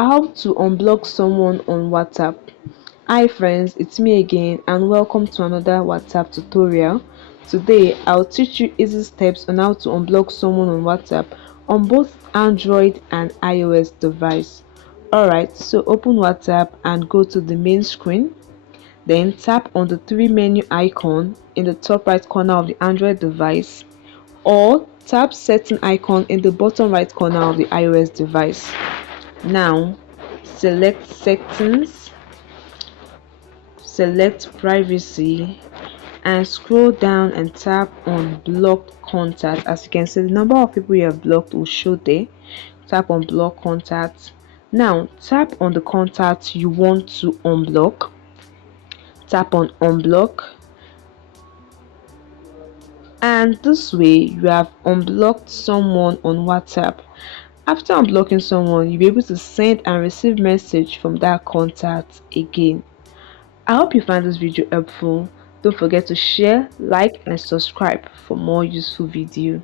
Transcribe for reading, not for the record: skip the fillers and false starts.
How to unblock someone on WhatsApp. Hi friends, it's me again and welcome to another WhatsApp tutorial. Today I'll teach you easy steps on how to unblock someone on WhatsApp on both Android and iOS device. Alright, so open WhatsApp and go to the main screen. Then tap on the three menu icon in the top right corner of the Android device, or tap setting icon in the bottom right corner of the iOS device. Now select settings, select privacy and scroll down and tap on blocked contact. As you can see, the number of people you have blocked will show there. Tap on block contact. Now tap on the contact you want to unblock. Tap on unblock, and this way you have unblocked someone on WhatsApp. After unblocking someone, you'll be able to send and receive message from that contact again. I hope you find this video helpful. Don't forget to share, like and subscribe for more useful video.